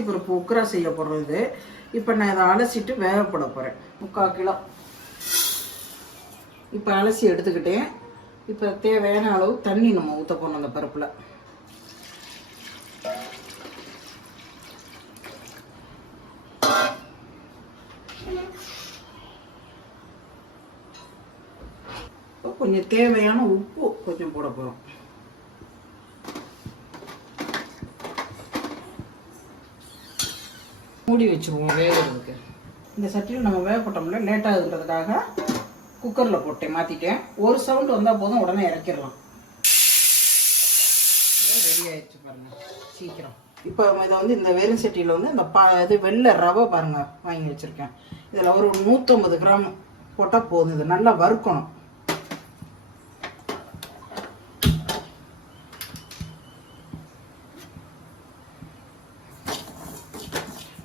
பாசிப்பருப்பு உக்கரா செய்ய போடுறது இப்போ நான் இதை அலசிட்டு வேக போட போகிறேன் முக்கால் கிலோ. இப்போ அலசி எடுத்துக்கிட்டேன். இப்போ தேவையான அளவு தண்ணி நம்ம ஊற்ற போகணும் அந்த பருப்பில். கொஞ்சம் தேவையான உப்பு கொஞ்சம் போட போகிறோம் மூடி வச்சுருவோம் வேகிறதுக்கு. இந்த சட்டியில் நம்ம வேக போட்டோம்ல லேட் ஆகுதுன்றதுக்காக குக்கரில் போட்டேன் மாற்றிட்டேன் ஒரு சவுண்ட் வந்தால் போதும் உடனே இறக்கிடலாம். ரெடி ஆயிடுச்சு பாருங்கள் சீக்கிரம். இப்போ இதை வந்து இந்த வெறும் சட்டியில் வந்து இந்த பா இது வெள்ளை ரவை பாருங்கள் வாங்கி வச்சுருக்கேன். இதில் ஒரு நூற்றம்பது கிராம் போட்டால் போதும் இது நல்லா வறுக்கணும்.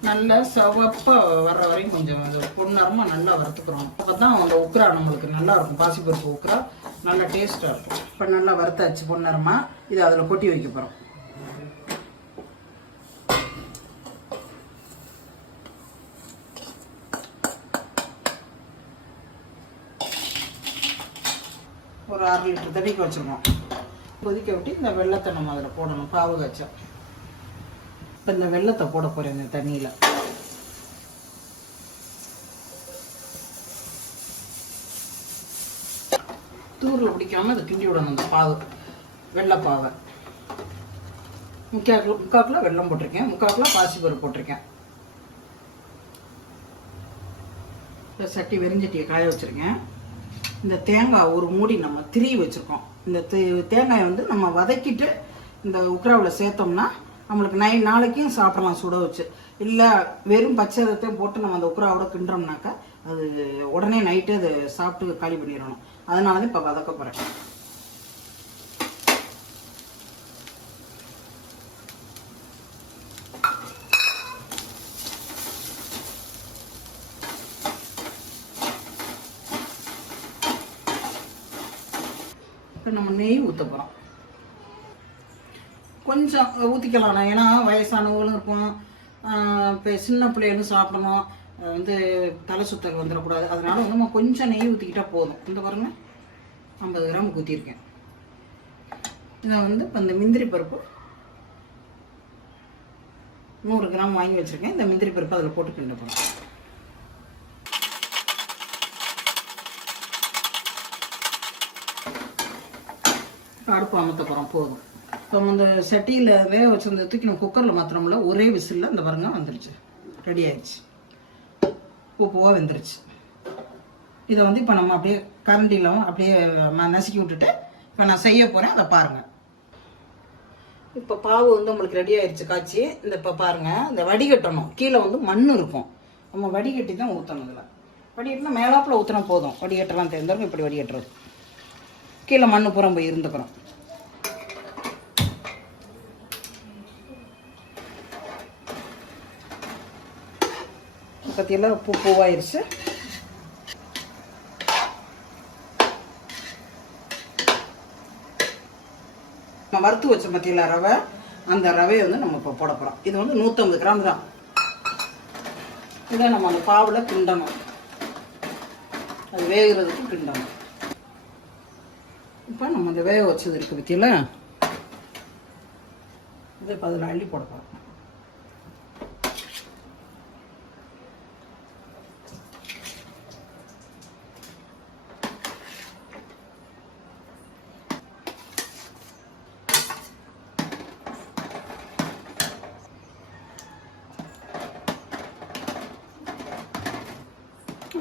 நல்லா சிவப்பாக வர்ற வரையும் கொஞ்சம் அது பொன்னரமாக நல்லா வறுத்துக்கிறோம். அப்போ தான் அந்த உக்ரா நம்மளுக்கு நல்லா இருக்கும். பாசிப்பருப்பு உக்ரா நல்லா டேஸ்ட்டாக இருக்கும். இப்போ நல்லா வறுத்தாச்சு பொன்னரமாக இதை அதில் கொட்டி வைக்க போகிறோம் ஒரு அரை லிட்டர் தண்ணிக்கு வச்சுருக்கோம். கொதிக்க விட்டு இந்த வெள்ளத்தை நம்ம அதில் போடணும். பாவு காய்ச்சல். இப்போ இந்த வெள்ளத்தை போட போகிறேன் இந்த தண்ணியில். தூரில் பிடிக்காம அதை கிண்டி விடணும் இந்த பாவு வெள்ளைப்பாவை. முக்கால் கிலோ முக்கால் கிலோ வெள்ளம் போட்டிருக்கேன். முக்கால் கிலோ பாசிப்பருப்பு போட்டிருக்கேன். இந்த சட்டி வெறிஞ்சட்டியை காய வச்சுருக்கேன். இந்த தேங்காய் ஒரு மூடி நம்ம திரி வச்சுருக்கோம். இந்த தே- தேங்காயை வந்து நம்ம வதக்கிட்டு இந்த உக்ராவில் சேர்த்தோம்னா நம்மளுக்கு நை நாளைக்கும் சாப்பிடலாம் சுட வச்சு. இல்லை வெறும் பச்சைதத்தை போட்டு நம்ம அந்த உக்ராவோட கிண்டுறோம்னாக்கா அது உடனே நைட்டு அதை சாப்பிட்டு காலி பண்ணிடணும். அதனால தான் இப்போ வதக்க போகிறேன் இப்போ நம்ம நெய் ஊற்ற போகிறோம் கொஞ்சம் ஊற்றிக்கலாம் நான். ஏன்னா வயசானவங்களும் இருப்போம் இப்போ சின்ன பிள்ளைகளும் சாப்பிடணும். வந்து தலை சுத்தல் வந்துடக்கூடாது. அதனால வந்து நம்ம கொஞ்சம் நெய் ஊற்றிக்கிட்டால் போதும். இந்த பாருங்க. ஐம்பது கிராம் ஊற்றிருக்கேன் இதை வந்து இப்போ இந்த முந்திரி பருப்பு நூறு கிராம் வாங்கி வச்சுருக்கேன். இந்த முந்திரி பருப்பு அதில் போட்டு கிண்ட போகிறோம் அடுப்பு அமர்த்த போகிறோம் போதும். இப்போ அந்த சட்டியில் வேக வச்சிருந்த தூக்கி நம்ம குக்கரில் மாத்திரமில்ல ஒரே விசிலில் அந்த பாருங்க வந்துருச்சு. ரெடி ஆயிடுச்சு. உப்புவாக வெந்துருச்சு. இதை வந்து இப்போ நம்ம அப்படியே கரண்டியில் அப்படியே நசுக்கி விட்டுட்டு இப்போ நான் செய்ய போகிறேன் அதை பாருங்கள் இப்போ பாவு வந்து உங்களுக்கு ரெடி ஆயிடுச்சு காய்ச்சி. இந்த இப்போ பாருங்கள் இந்த வடிகட்டணும். கீழே வந்து மண் இருக்கும். நம்ம வடிகட்டி தான் ஊற்றணும் இதில். வடிகட்டினா மேலாப்பில் ஊற்றினா போதும். வடிகட்டலாம் தெரிஞ்சவங்க இப்படி வடிகட்டுறது. கீழே மண் புறம் போய் இருந்துக்கிறோம் பற்றியெல்லாம் பூ பூவாயிருச்சு. நம்ம வறுத்து வச்ச மத்தியில் ரவை அந்த ரவையை வந்து நம்ம இப்போ போட போகிறோம் இது வந்து நூற்றம்பது கிராம் தான். இதை நம்ம அந்த பாவில் கிண்டணும். அது வேகிறதுக்கு கிண்டணும். இப்போ நம்ம அந்த வேக வச்சது இருக்குது பற்றியில் இதை இப்போ அதில் அள்ளி போட போகிறோம்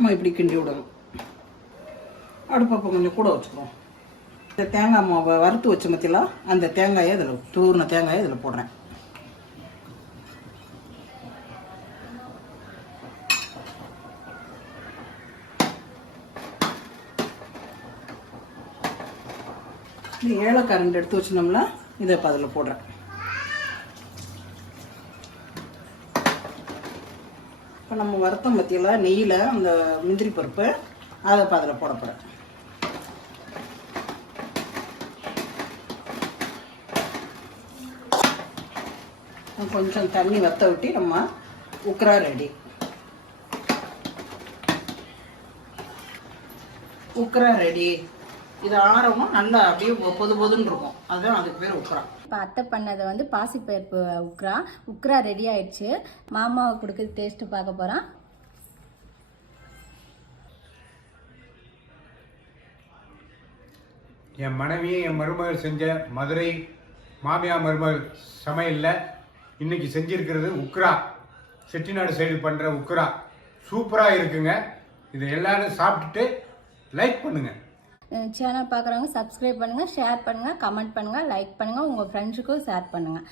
நம்ம இப்படி கிண்டி விடணும். அடுப்பப்போ கொஞ்சம் கூட வச்சுக்கிறோம் இந்த தேங்காய் மாவை வறுத்து வச்ச மத்தியில் அந்த தேங்காயை இதில் தூர்ன தேங்காயை இதில் போடுறேன். இந்த ஏலக்காய் ரெண்டு எடுத்து வச்சுனோம்னா இதை இப்போ அதில் போடுறேன். இப்போ நம்ம வறுத்த பற்றியில் நெய்யில் அந்த முந்திரி பருப்பு அதை இப்போ அதில் போட போகிறேன் கொஞ்சம் தண்ணி வத்த விட்டு நம்ம உக்ரா ரெடி. உக்ரா ரெடி. இது ஆறவும் நல்லா அப்படியே பொது பொதுன்னு இருக்கும். அதுதான் அதுக்கு பேர் உக்ரா. இப்போ அத்தை பண்ணதை வந்து பாசிப்பருப்பு உக்ரா. உக்ரா ரெடி ஆயிடுச்சு. மாமாவை கொடுக்க டேஸ்ட்டு பார்க்க போகிறான் என் மனைவியும் என் மருமகள் செஞ்ச மதுரை மாமியா மருமகள் சமையலில் இன்னைக்கு செஞ்சிருக்கிறது உக்ரா. செட்டிநாடு சைடு பண்ணுற உக்ரா. சூப்பராக இருக்குங்க. இதை எல்லாரும் சாப்பிட்டுட்டு லைக் பண்ணுங்கள் சேனல் பார்க்குறவங்க சப்ஸ்கிரைப் பண்ணுங்கள் ஷேர் பண்ணுங்கள் கமெண்ட் பண்ணுங்கள் லைக் பண்ணுங்கள் உங்கள் ஃப்ரெண்ட்ஸுக்கும் ஷேர் பண்ணுங்கள்